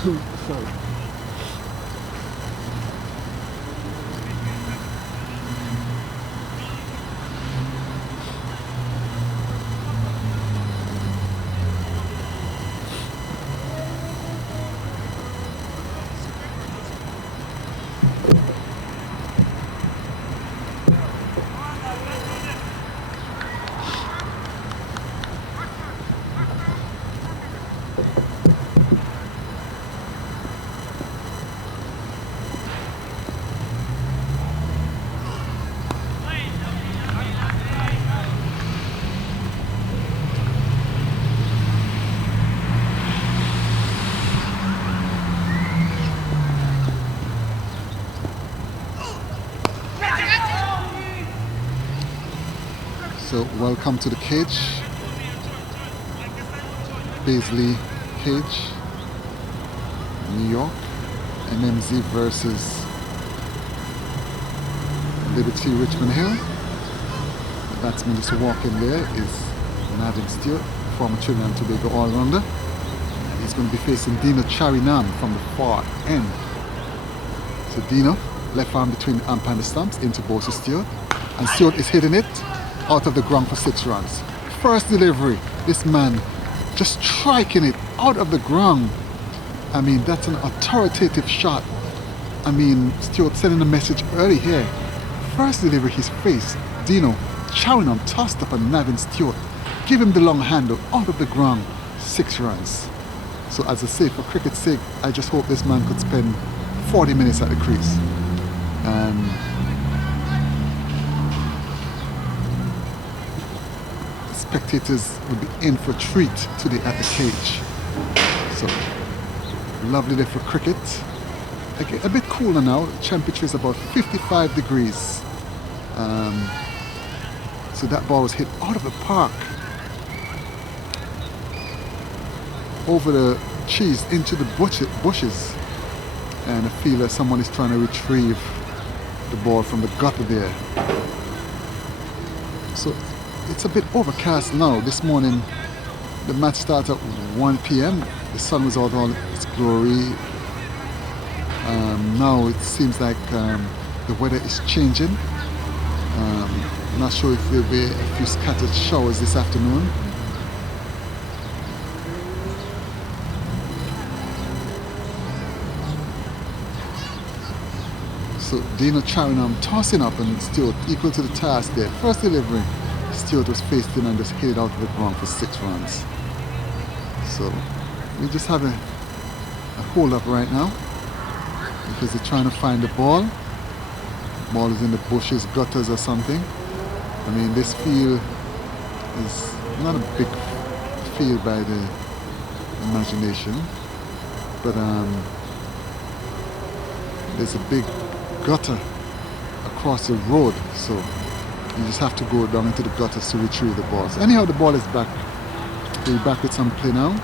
Sorry. So welcome to the cage, Paisley cage, New York, MMZ versus Liberty Richmond Hill. The batsman just walking there is Navin Stewart, former Trinidad and Tobago all-rounder. He's going to be facing Dino Charinam from the far end. So Dino, left arm between the ump and the stumps into Bosa Stewart, and Stewart is hitting it out of the ground for 6 runs. First delivery, this man just striking it out of the ground. I mean, that's an authoritative shot. I mean, Stewart sending a message early here. First delivery, his face, Dino Charinam tossed up and Navin Stewart. Give him the long handle out of the ground, 6 runs. So as I say, for cricket's sake, I just hope this man could spend 40 minutes at the crease. And spectators would be in for a treat today at the cage. So lovely day for cricket. Again, a bit cooler now. The temperature is about 55 degrees. So that ball was hit out of the park, over the trees into the bushes, and I feel that someone is trying to retrieve the ball from the gutter there. So it's a bit overcast now. This morning the match started at 1 p.m. The sun was out all its glory. Now it seems like the weather is changing. I'm not sure if there'll be a few scattered showers this afternoon. So Dino Charinam tossing up and Stewart equal to the task there. First delivery, Stewart was faced in and just hit it out of the ground for 6 runs. So we just have a hold up right now because they're trying to find the ball. The ball is in the bushes, gutters or something. I mean, this field is not a big field by the imagination, but there's a big gutter across the road, so you just have to go down into the gutters to retrieve the ball. So anyhow, the ball is back. We're back with some play now.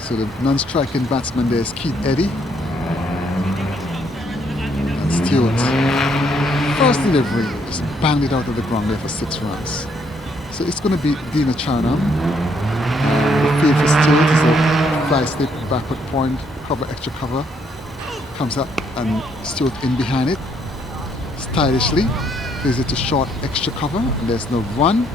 So the non-striking batsman there is Keith Eddy. And Stewart. First delivery, just banged it out of the ground there for 6 runs. So it's going to be Dino Charinam. The field for Stewart is a fly slip, backward point, cover, extra cover. Comes up and Stewart in behind it. Stylishly plays it to short, extra cover, and there's no run.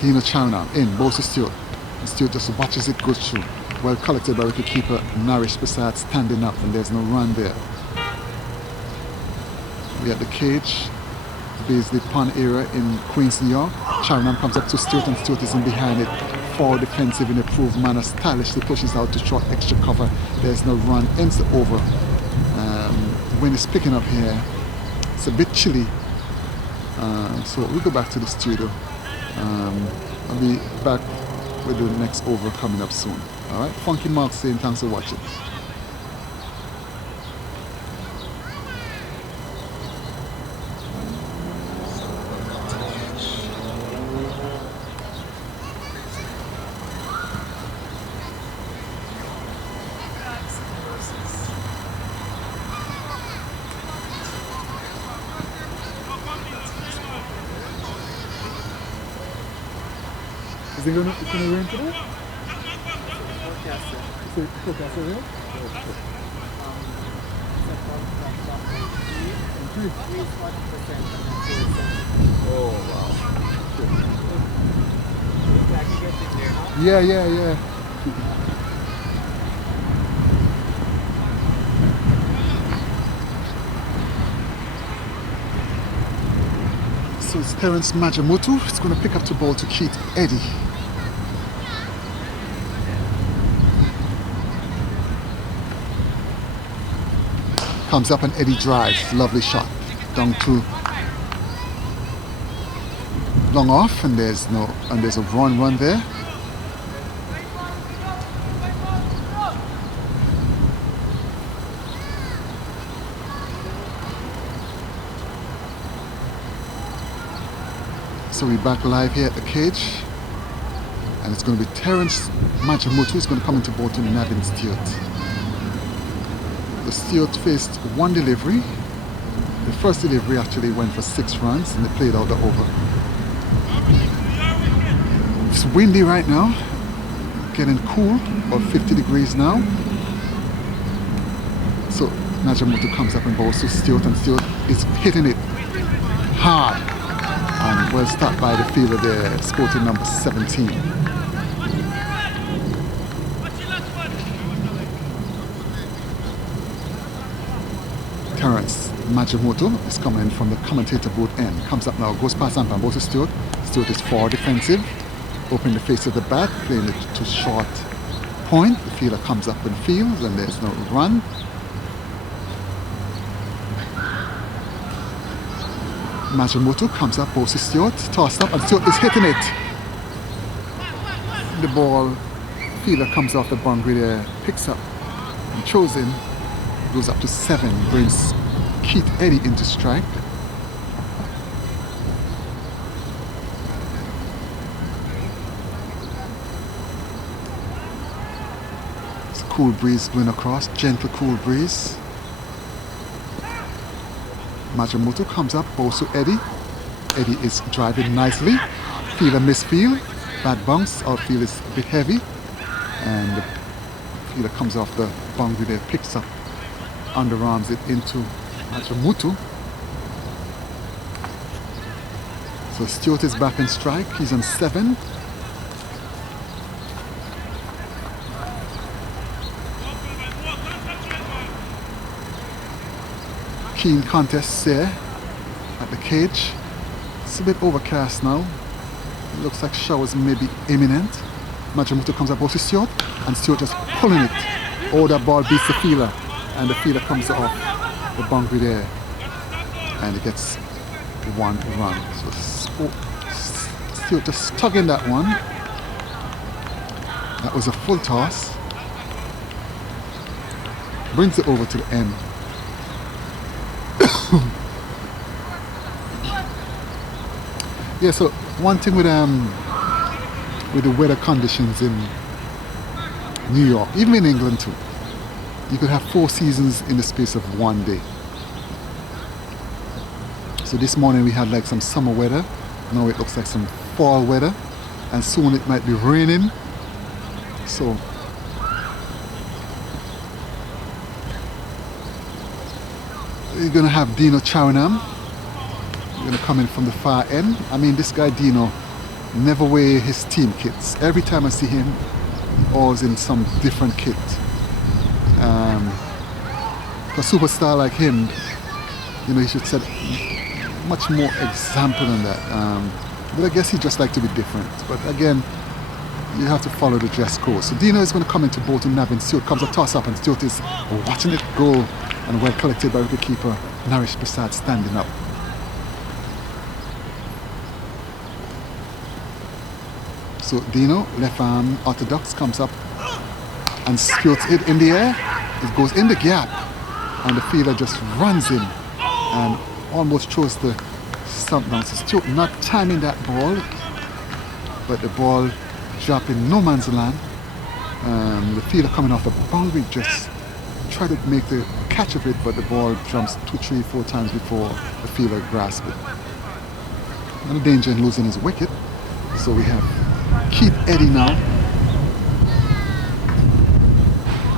Dino Charinam in, Bosa Stewart. And Stewart just watches it go through. Well collected by wicketkeeper Narish Prasad, standing up, and there's no run there. We at the cage, Paisley Pond area in Queens, New York. Charinam comes up to Stewart and Stewart is in behind it. Forward defensive in approved manner, stylishly pushes out to short extra cover. There's no run, ends the over. Wind is picking up here. It's a bit chilly. So we'll go back to the studio. I'll be back with the next over coming up soon. Alright, Funky Mark saying thanks for watching. Is it gonna rain today? Forecasted. Is it forecast rain? It's about from 3 is 40% and then 2 is 70. Oh wow. Looks like you get in there now. Yeah. So it's Terence Majamutu. It's going to pick up the ball to Keith Eddy. Comes up and Eddie drives. Lovely shot. Down to long off, and there's a run there. So we're back live here at the cage, and it's going to be Terence Majamutu who's going to come into Bolton and Navin Stewart. The Stewart faced one delivery. The first delivery actually went for 6 runs, and they played out the over. It's windy right now, getting cool, about 50 degrees now. So Majamutu comes up and bowls to Stewart, and Stewart is hitting it hard. And well stopped by the fielder there, sporting number 17. Terence Majamutu is coming in from the commentator booth end. Comes up now, goes past Ampan, goes to Stewart. Stewart is forward defensive, opening the face of the bat, playing it to short point. The fielder comes up and fields, and there's no run. Majamutu comes up, goes to Stewart, tossed up, and Stewart is hitting it. The ball, fielder comes off the boundary there, picks up and throws in, goes up to 7, brings Keith Eddy into strike. It's a cool breeze blowing across, gentle cool breeze. Majamutu comes up, goes to Eddy. Eddy is driving nicely. Fielder misfield, bad bounce. Outfield is a bit heavy, and the fielder comes off the boundary there, picks up, underarms it into Majamutu. So Stewart is back in strike. He's on 7. Keen contests there at the cage. It's a bit overcast now. It looks like showers may be imminent. Majamutu comes up, goes to Stewart, and Stewart just pulling it. Oh, that ball beats the fielder, and the fielder comes off the boundary there, and it gets 1 run. So Stewart just tugging that one. That was a full toss. Brings it over to the end. Yeah, so one thing with the weather conditions in New York, even in England too, you could have 4 seasons in the space of 1 day. So this morning we had like some summer weather. Now it looks like some fall weather, and soon it might be raining. So you're gonna have Dino Charinam. You're gonna come in from the far end. I mean, this guy Dino never wear his team kits. Every time I see him, he's always in some different kit. For a superstar like him, you know, he should set much more example than that. But I guess he just like to be different. But again, you have to follow the dress code. So Dino is going to come into Bolton Navin. Stewart comes up, toss up, and Stewart is watching it go, and well collected by the keeper, Naresh Prasad, standing up. So Dino, left arm orthodox, comes up and Stewart's it in the air. It goes in the gap, and the fielder just runs in and almost throws the stump down. So Stewart not timing that ball, but the ball dropping no man's land. The fielder coming off the boundary just try to make the catch of it, but the ball jumps 2, 3, 4 times before the fielder grasps it. And the danger in losing his wicket. So we have Keith Eddy now.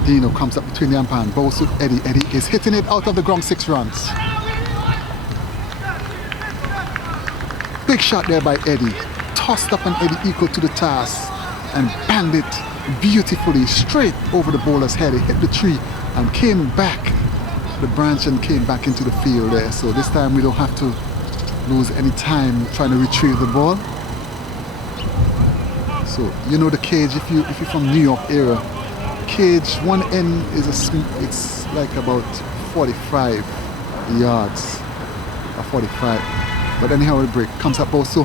Dino comes up between the umpire and bowls to Eddy. Eddy is hitting it out of the ground, 6 runs. Big shot there by Eddy. Tossed up and Eddy equal to the task and banged it beautifully straight over the bowler's head. It hit the tree and came back, the branch, and came back into the field there. So this time we don't have to lose any time trying to retrieve the ball. So you know the cage, if you're from New York area, cage one end is it's like about 45 yards or 45. But anyhow, the break comes up also.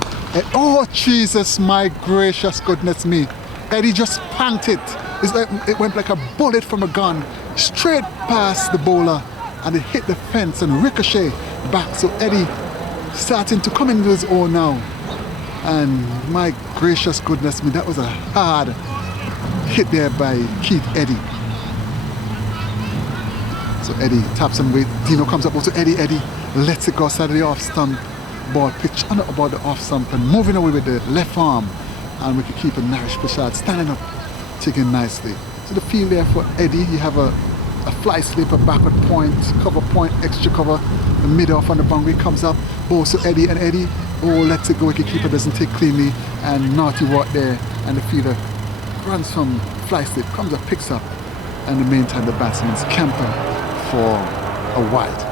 Oh Jesus, my gracious goodness me! Eddy just panked it. It's like it went like a bullet from a gun, straight past the bowler, and it hit the fence and ricochet back. So Eddy starting to come into his own now. And my gracious goodness me, that was a hard hit there by Keith Eddy. So Eddy taps and wait. Dino comes up also. Eddy lets it go outside of the off stump. Ball pitch under about the off stump and moving away with the left arm. And we can keep a Narish Prashad standing up, taking nicely. So the field there for Eddy, you have a fly slip, a backward point, cover point, extra cover. The mid off on the boundary comes up. Ball to Eddy, and Eddy, lets it go. Wicketkeeper doesn't take cleanly, and naughty walk there. And the fielder runs from fly slip, comes up, picks up, and in the meantime the batsman's camping for a wide.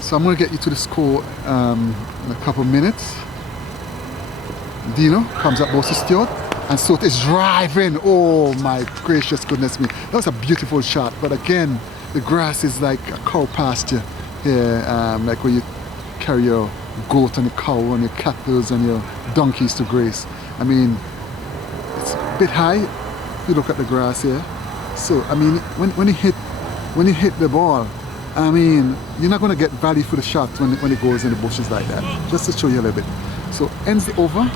So I'm going to get you to the score in a couple of minutes. Dino comes up, goes to Stewart, and Stewart is driving. Oh my gracious goodness me. That was a beautiful shot, but again, the grass is like a cow pasture here, like where you carry your goat and your cow and your cattle and your donkeys to graze. I mean, it's a bit high if you look at the grass here. So I mean, when you hit the ball, I mean, you're not going to get value for the shot when it goes in the bushes like that. Just to show you a little bit. So ends the over.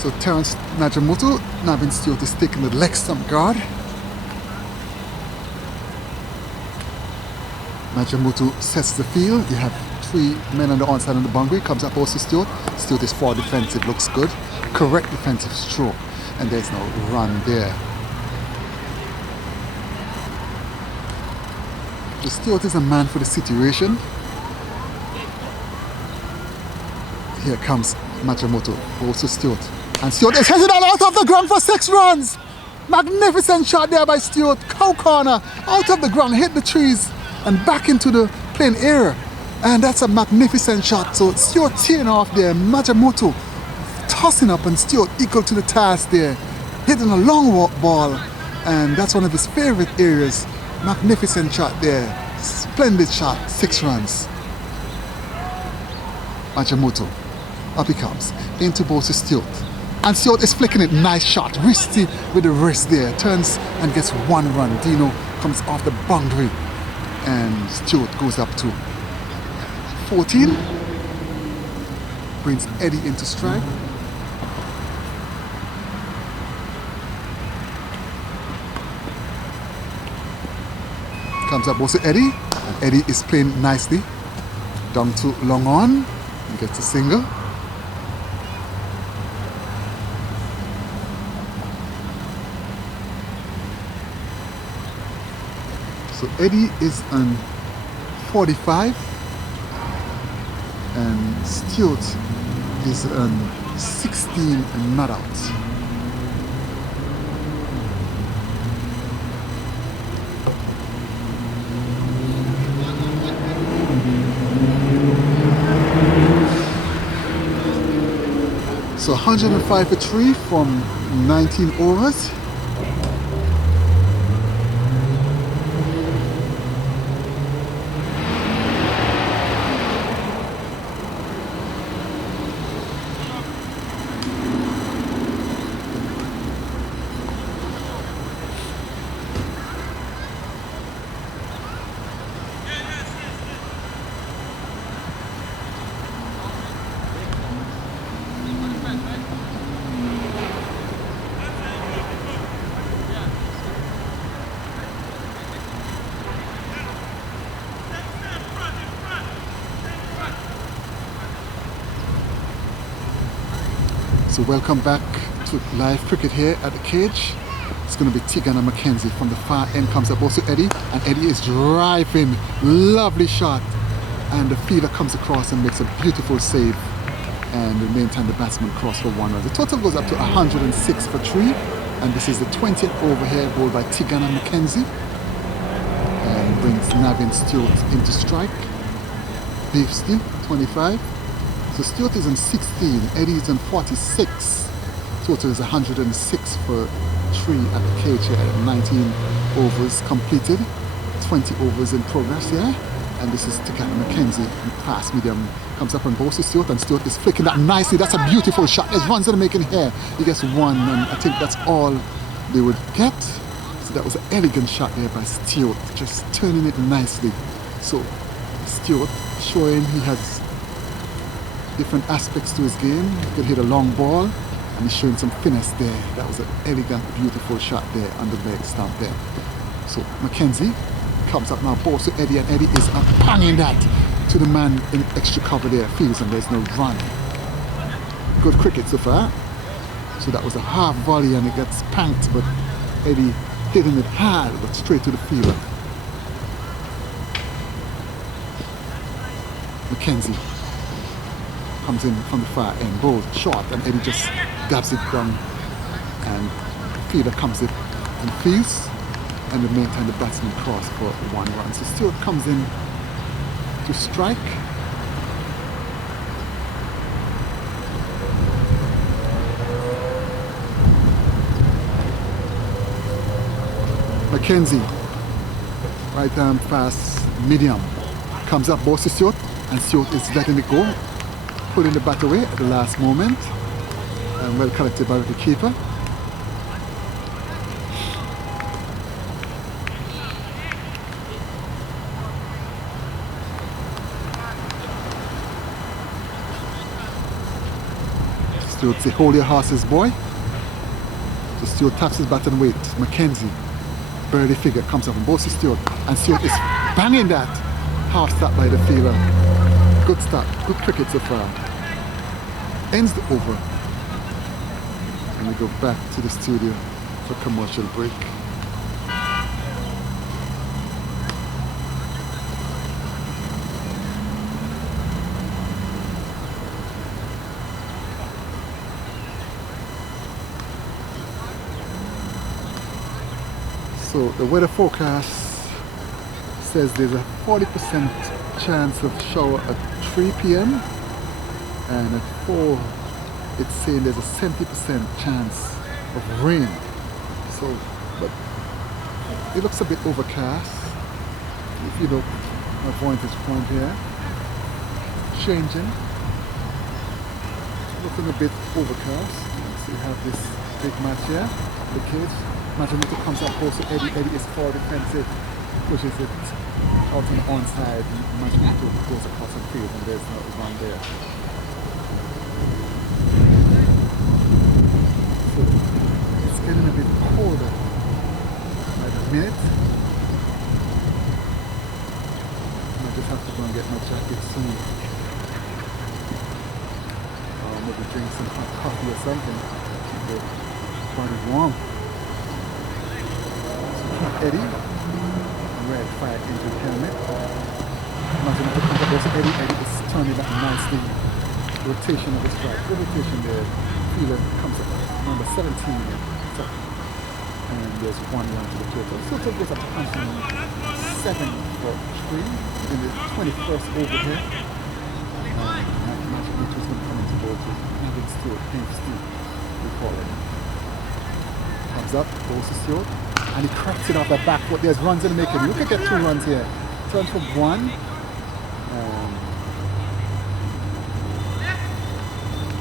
So Terence Najamoto, Navin Stewart is taking the leg stump guard. Najamoto sets the field. You have 3 men on the onside on the boundary. Comes up also Stewart. Stewart is for defensive, looks good. Correct defensive stroke. And there's no run there. The Stewart is a man for the situation. Here comes Najamoto, also Stewart. And Stewart is headed out of the ground for 6 runs. Magnificent shot there by Stewart. Cow corner, out of the ground, hit the trees and back into the playing area. And that's a magnificent shot. So Stewart teeing off there. Najamoto tossing up and Stewart equal to the task there. Hitting a long ball. And that's one of his favorite areas. Magnificent shot there. Splendid shot. 6 runs. Najamoto. Up he comes. Into both Stewart. And Stewart is flicking it. Nice shot. Wristy with the wrist there. Turns and gets one run. Dino comes off the boundary. And Stewart goes up to 14. Brings Eddie into strike. Comes up also Eddie. And Eddie is playing nicely. Down to long on. And gets a single. So Eddie is on 45 and Stewart is on 16 and not out. So 105 for 3 from 19 overs. So welcome back to live cricket here at the cage. It's going to be Tigana McKenzie from the far end. Comes up also Eddie, and Eddie is driving. Lovely shot, and the fielder comes across and makes a beautiful save, and in the meantime the batsman crossed for 1 run. The total goes up to 106 for 3, and this is the 20th over here, bowled by Tigana McKenzie, and brings Navin Stewart into strike. Beef still 25. So Stewart is on 16, Eddie is on 46. Total is 106 for 3 at the cage here. 19 overs completed, 20 overs in progress here. And this is Tigana McKenzie. Fast medium comes up and bowls to Stewart, and Stewart is flicking that nicely. That's a beautiful shot. There's runs that are making here. He gets 1, and I think that's all they would get. So that was an elegant shot there by Stewart, just turning it nicely. So Stewart showing he has different aspects to his game. He could hit a long ball, and he's showing some finesse there. That was an elegant, beautiful shot there on the leg stump there. So McKenzie comes up now, balls to Eddie, and Eddie is banging that to the man in extra cover there. Feels, and there's no run. Good cricket so far. So that was a half volley, and it gets panked, but Eddie hitting it hard, but straight to the fielder. McKenzie comes in from the far end, bowls short, and Eddie just dabs it down, and fielder comes in and fields, and in the meantime the batsman cross for 1 run. So Stewart comes in to strike. McKenzie, right arm fast medium, comes up, bowls to Stewart, and Stewart is letting it go, pulling the bat away at the last moment, and well collected by the keeper. Stewart say, hold your horses, boy. So Stewart taps his bat and waits. McKenzie, birdie figure, comes up and bowls to Stewart, and Stewart is banging that. Half stop by the fielder. Good start, good cricket so far. Ends the over. And we go back to the studio for commercial break. So the weather forecast says there's a 40% chance of shower at 3 p.m. and at 4 it's saying there's a 70% chance of rain. So, but it looks a bit overcast. If you look, my vantage point here, changing, looking a bit overcast. So you have this big match here, the cage. Majimuto comes up close to Eddie. Eddie is far defensive, pushes it out on the onside. Majimuto goes across the field and there's no one there. So it's getting a bit colder by the minute. I just have to go and get my jacket soon. Maybe drink some hot coffee or something. Keep the body warm. So Eddie, red fire engine helmet. Imagine if it comes up, also Eddie is turning that nicely. Rotation of his strike. Good rotation there. Feeler comes up number 17. So, and there's 1 run to the total. So it goes up to 7 for 3 in the 21st over here. Magic Mitchell's going to come into ball to Navin Stewart, Stewart, we call it. Comes up, goes to Stewart, and he cracks it off the back foot. There's runs in the making. You could get 2 runs here. Turns from 1.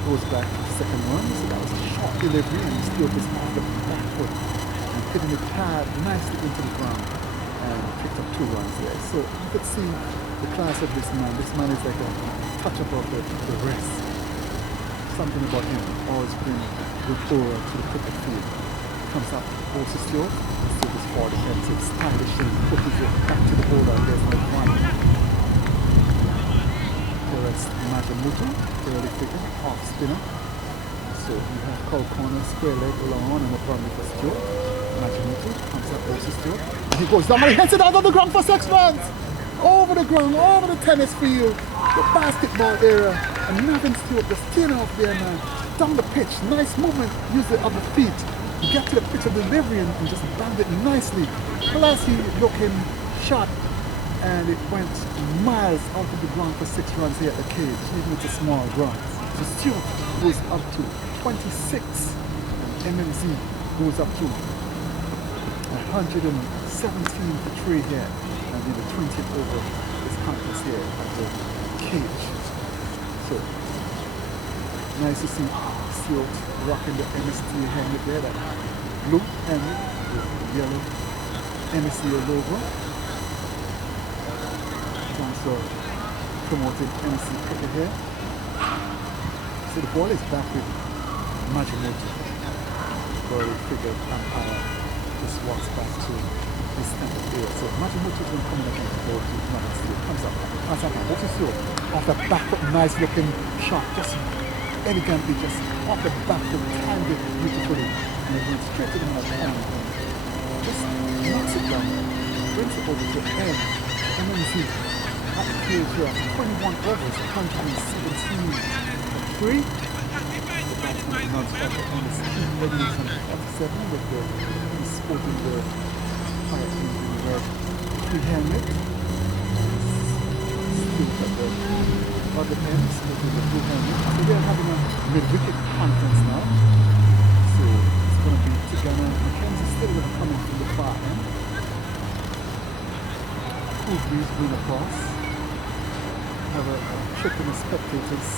Goes back to the second run. So that was a short delivery, and Stewart is off the back foot and hitting the pad nicely into the ground. And picked up 2 runs there. So you could see the class of this man. This man is like a touch above the rest. Something about him always brings good aura to the cricket field. Comes up, goes to Stewart. Stewart is far defensive, establishing, pushes it back to the border, and there's no 1. Whereas Majimuto, early figure, off spinner. So you have cold corner, square leg, long on, and a problem for Stewart. Majimuto comes up, goes to Stewart. And he goes down, and he hits it out of the ground for 6 runs! Over the ground, over the tennis field, the basketball area, and Navin Stewart just staying off there, man. Down the pitch, nice movement, use the other feet. You get to the pitch of delivery and just banged it nicely. Classy looking shot, and it went miles out of the ground for 6 runs here at the cage, even with a small ground. So Stewart goes up to 26, and MMZ goes up to 117 for 3 here. And in the 20th over this contest here at the cage. So nice to see Stewart rocking the MST helmet there, that blue helmet with yellow MST logo. Also promoting MST cricket here. So the ball is back with Majimuto. Very figure umpire just walks back to this kind of area. So Majimuto is going to come in against the ball to Navin Stewart. Comes up, what is Stewart? Off the back foot, nice looking shot, just elegantly, just off the back foot, timed it beautifully. And it went straight to the net and just knocks it down, brings it over to MMZ at the cage here. 21 overs, 117 for 3. The batsman is not special on the speed readiness on 47 with the sporting the fire engine red free helmet. Still got the other ends with the blue helmet. So they're having a mid-wicket conference now. So it's going to be together. Mackenzie's still going to come in from the far end. Cool breeze going across. Have a trip in the spectators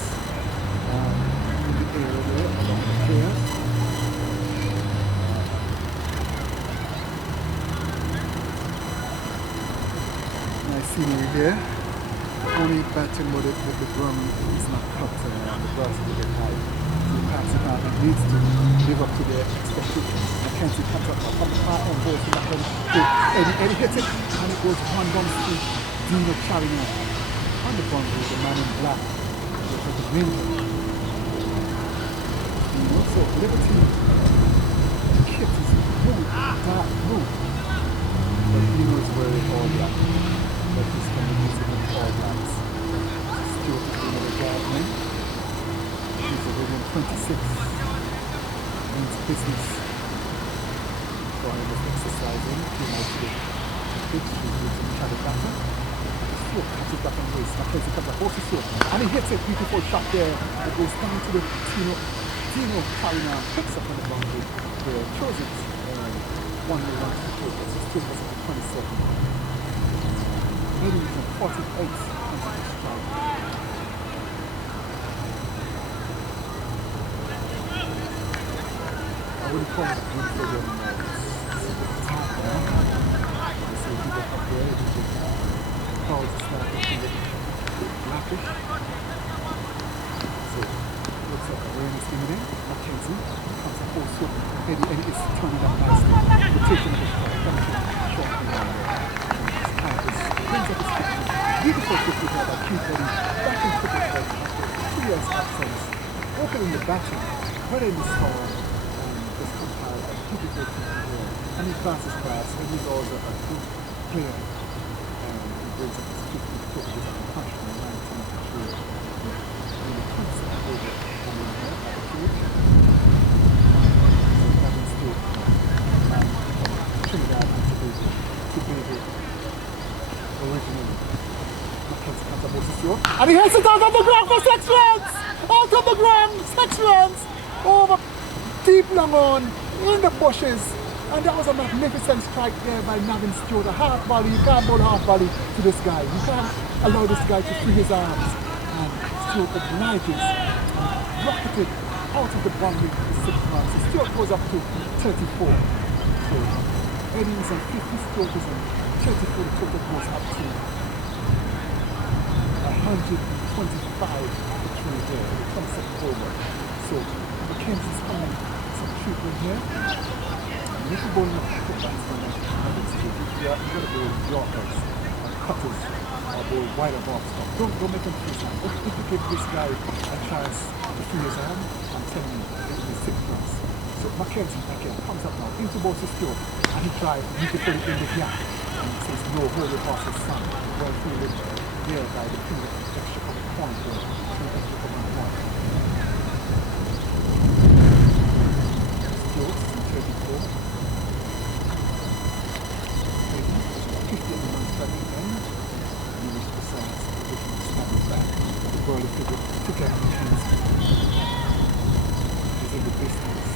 in the area there along the pier. Nice scenery here. Only batting with the drum is not cut and the grass is a bit high. So the Pats department needs to live up to their expectations. Mackenzie comes up on the far end, goes to that one. Eddie hits it and it goes 1 bump to Dino Charina. On the bump with the man in black. Look at the wind. So Liberty kit is blue, dark blue. But Dino is wearing all black. But he's combination with all blacks. Stewart is another guy. He's already in 26. Means business. So I was exercising. He might be pitch. He's using the shadow batter. Stewart catches back on race. Mackenzie comes up. Also Stewart. And he hits it. Beautiful shot there. It goes down to the Dino Karina picks up on the boundary. Throws it. 1 more run to the total. So Stewart was at 27. Maybe we can 48 on the strike. What do you call it? When you say when it's hot now. You see people up there, you just clouds start to get blackish. So looks like the rain is coming in. Mackenzie comes up also. Eddie is turning up nicely. We're taking it short. Coming to short from down there. It's tight. It brings up his 50. Beautiful 50 here by Keith Eddie. Back in football after 2 years absence. Opening the batting. Right in the storm. This compiled a beautiful 50 here. And he passes class. And he's also a good player. He brings up his 50 foot with a punch from 19 to and he comes over on the head at the cage. So Navin Stewart Trinidad and Tobago originally. Mackenzie comes up Moses Stewart. And he hits it out on the ground for 6 runs! Out of the ground! 6 runs! Over deep long on, in the bushes. And that was a magnificent strike there by Navin Stewart. A half volley. You can't bowl half volley to this guy. You can't allow this guy to free his arms. And Stewart obliges and rocketed out of the boundary for 6 runs. So Stewart goes up to 34. So Eddie is on 50, Stewart is on 34. The total goes up to 125 for 3 there. It comes up over. So Mackenzie's coming some treatment here. If you're bowling a pocket batsman like Navin Stewart, you've got to bowl yorkers and cutters or bowl wider off stuff. Don't make him feel like if you give this guy a chance to free his arm, I'm telling you, it will be 6 runs. So Mackenzie again comes up now into Moses Stewart and he tries beautifully in the gap. And he says no, hold it past his son. Well fielded there by the field extra cover point there. Extra cover point. Stewart is in 34. 15 months coming in, and he decides to snap it back. The ball is to get Mackenzie. He's in the distance.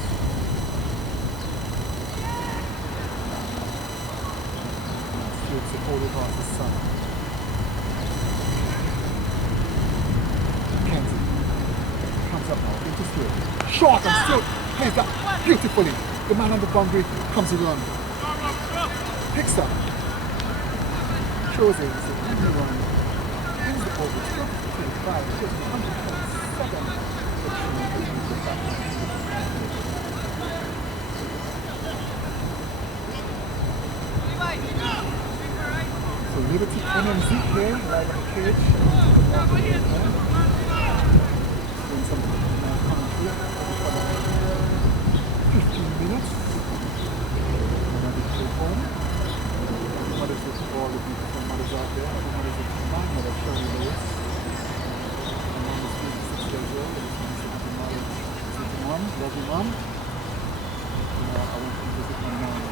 Stewart's a hold across his son. Mackenzie comes up now into Stewart. Short and Stewart plays that beautifully. The man on the boundary comes around. Picks up. Shows it, it's an easy run. Ends the over, 25, it goes 107 So Liberty MMZ here, right on the cage. Doing some commentary for 15 minutes. Another play home. Mothers with all the beautiful mothers out there. The mothers with my mother, Shirley Lewis. My mom is 56 years old. I just want to say happy marriage to the mom. Love you, mom. I went to visit my mom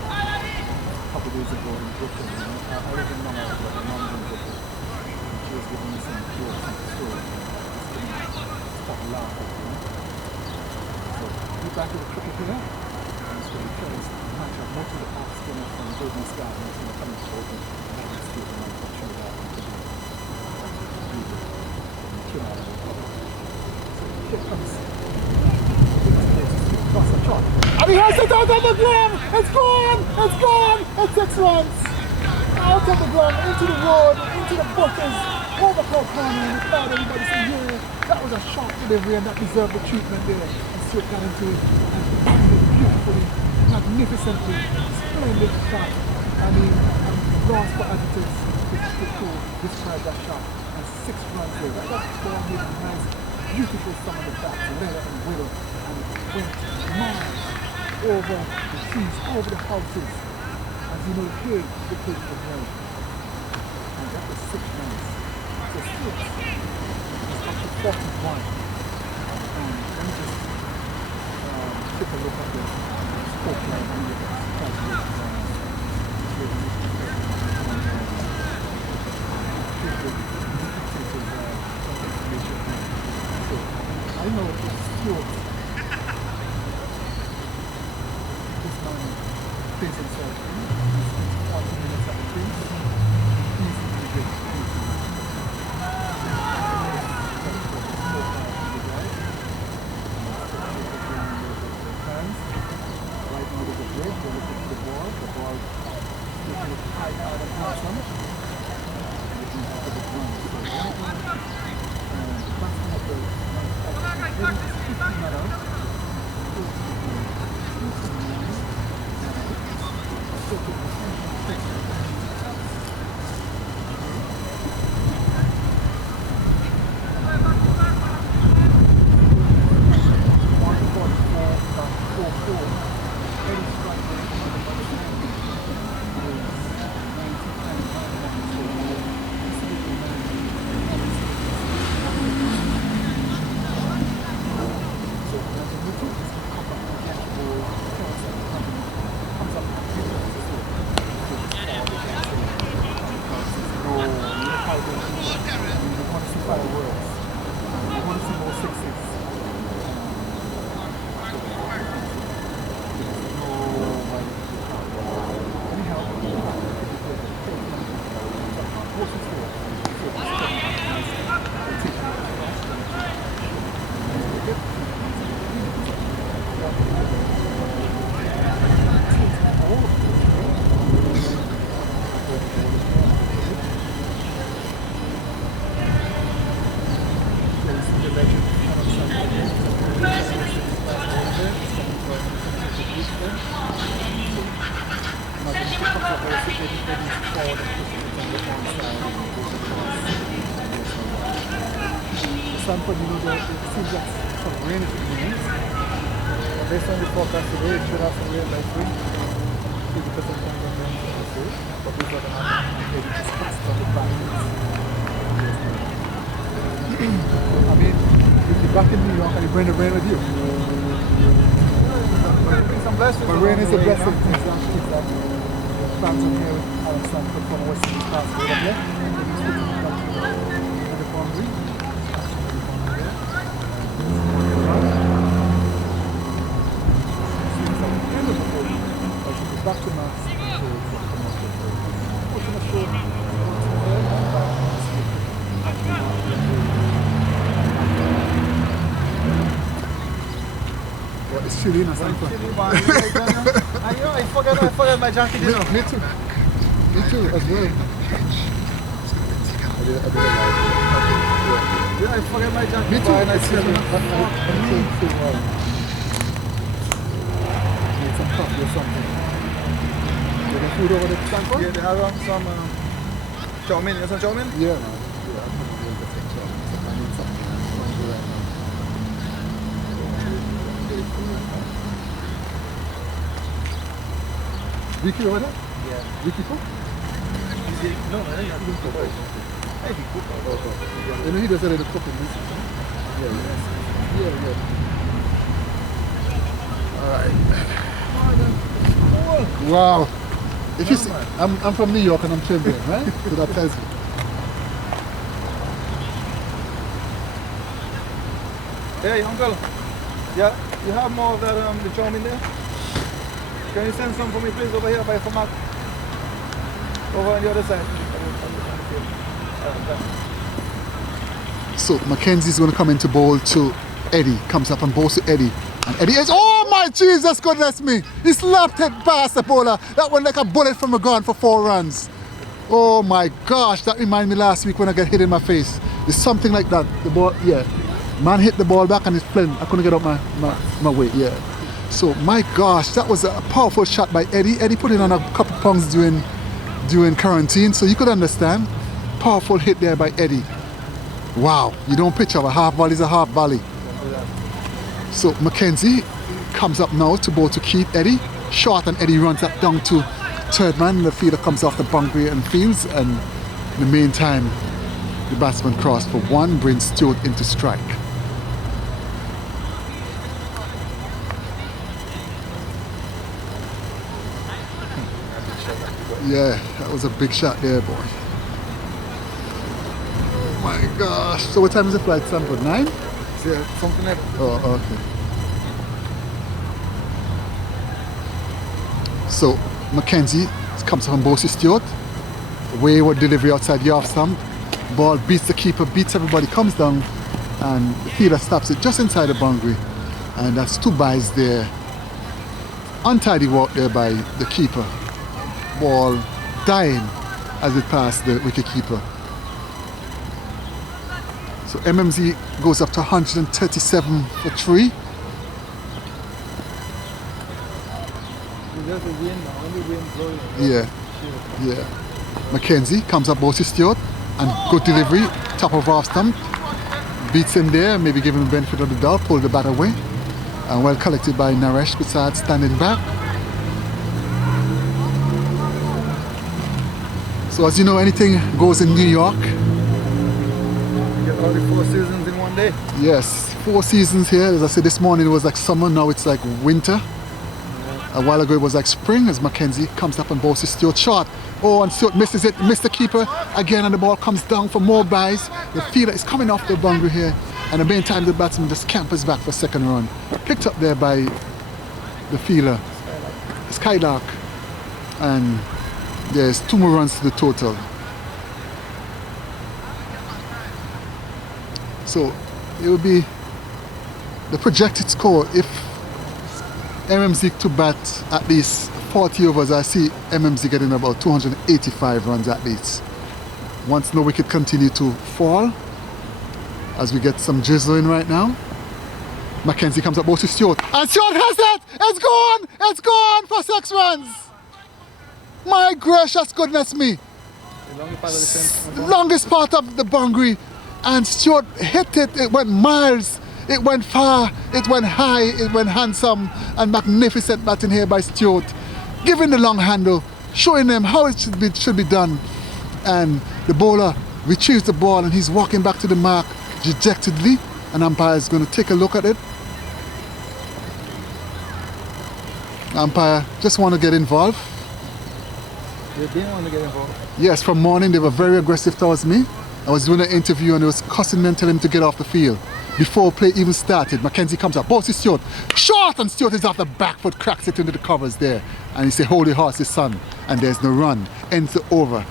a couple of days ago in Brooklyn. I live in Long Island, but my mom is in Brooklyn. She was giving me some cure, some stories. Stop a laugh, So, we're back to the cricket here. It's going to be match up most of the off spinners from Golden Sky and it's going to come into open and have to skip and I'm sure that one to do. Chill out of the cover. So here comes cross the shot. And he has it out of the ground! It's gone! It's gone! It's 6 runs! Out of the ground, into the road, into the bushes, over Crow Corner and crowd everybody saying, yeah, that was a sharp delivery and that deserved the treatment there. And Stewart got into it and banged it beautifully. Magnificently, splendid shot. I mean, lost for adjectives to describe that shot. And 6 runs there. That ball made a nice, beautiful sum of the bats, leather and willow. And it went miles over the trees, over the houses. As you know, here, the kids were right. And that was 6 runs. So Stewart is up to 41. And let me just take a look at this. I know it's Stewart. This man plays himself in. He spends 40 minutes at the crease. He's really good. Hands. look at the ball is high out of blossom. Looking after the ground. So the batsman of the Stanford, you know, it seems like some rain is coming. Based on the forecast today, it should have some rain like week. 50% chance of rain today, but these are the spots on the back. I mean, if you're back in New York and you bring the rain with you. Some blessings. But rain is a blessing. Exactly. Fans in here at Stanford from West East past over there. And then he's putting it back to the boundary. Back to mass. What is chilly or something? I forgot my jacket. Me too. Me too as well. Yeah, I forgot my jacket. Me too. And I said, need some coffee or something. You got food over there, Stanford? yeah, they have some chow mein. You have some chow mein? Yeah, man. Yeah, I'm going to get some chow. I need something. I'm going to do right now. Vicky over there? Yeah. Vicky cook? No, I didn't cook. I think cook. You know he does a little cooking. Yeah, yeah. Alright. Wow. If you see, I'm from New York and I'm Chamberlain, right? So that tells you. Hey, uncle. Yeah, you have more of that the chow mein there? Can you send some for me, please, over here by format? Over on the other side. So Mackenzie's going to come into bowl to Eddie. Comes up and bowls to Eddie. And Eddie is, oh my Jesus, goodness me. He slapped it past the bowler. That one like a bullet from a gun for 4 runs. Oh my gosh, that reminded me last week when I got hit in my face. It's something like that. The ball, yeah. Man hit the ball back and it's playing. I couldn't get up my weight, yeah. So my gosh, that was a powerful shot by Eddie. Eddie put in on a couple pounds during quarantine, so you could understand. Powerful hit there by Eddie. Wow, you don't pitch of a half volley is a half volley. So Mackenzie comes up now to bowl to Keith Eddie. Short and Eddie runs that down to third man. And the fielder comes off the boundary and fields. And in the meantime, the batsman crossed for 1, brings Stewart into strike. Yeah, that was a big shot there, boy. Oh my gosh. So what time is the flight, Stanford? 9? Yeah, something like that. Oh, okay. So Mackenzie comes from Bosie Stewart. Wayward delivery outside the off stump. Ball beats the keeper, beats everybody, comes down, and the fielder stops it just inside the boundary. And that's 2 byes there untidy walk there by the keeper. Ball dying as it passed the wicket-keeper. So MMZ goes up to 137 for 3. It's just a win now, only win blowing. Yeah. Mackenzie comes up both to Stewart and good delivery, top of half stump. Beats him there, maybe give him the benefit of the doubt, pull the bat away. And well collected by Naresh besides standing back. So as you know, anything goes in New York. You get all the 4 seasons in one day. Yes, 4 seasons here. As I said this morning, it was like summer, now it's like winter. A while ago it was like spring as Mackenzie comes up and bowls to Stewart short. Oh, and Stewart misses it, missed the keeper again, and the ball comes down for more buys. The fielder is coming off the boundary here, and in the meantime the batsman just scampers back for second run. Picked up there by the fielder, Skylark, and there's 2 more runs to the total. So it will be the projected score if MMZ to bat at least 40 overs. I see MMZ getting about 285 runs at least. Once no wicket continue to fall, as we get some drizzle in right now. Mackenzie comes up both to Stewart, and Stewart has that! It's gone for 6 runs! My gracious goodness me! The Longest part of the boundary, and Stewart hit it. It went miles, it went far, it went high, it went handsome, and magnificent batting here by Stewart, giving the long handle, showing them how it should be done. And the bowler retrieves the ball, and he's walking back to the mark dejectedly. An umpire is going to take a look at it. The umpire just want to get involved. They didn't want to get involved. Yes, from morning they were very aggressive towards me. I was doing an interview and they was cussing me and telling him to get off the field. Before play even started, Mackenzie comes up, balls to Stewart, short, and Stewart is off the back foot, cracks it into the covers there. And he said, holy horses, son, and there's no run. Ends the over.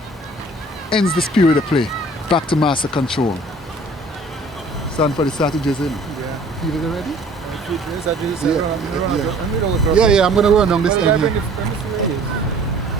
Ends the spirit of play. Back to master control. Son for the strategies in. Yeah. Feel it already? Yeah, Yeah, I'm going to run on this end here.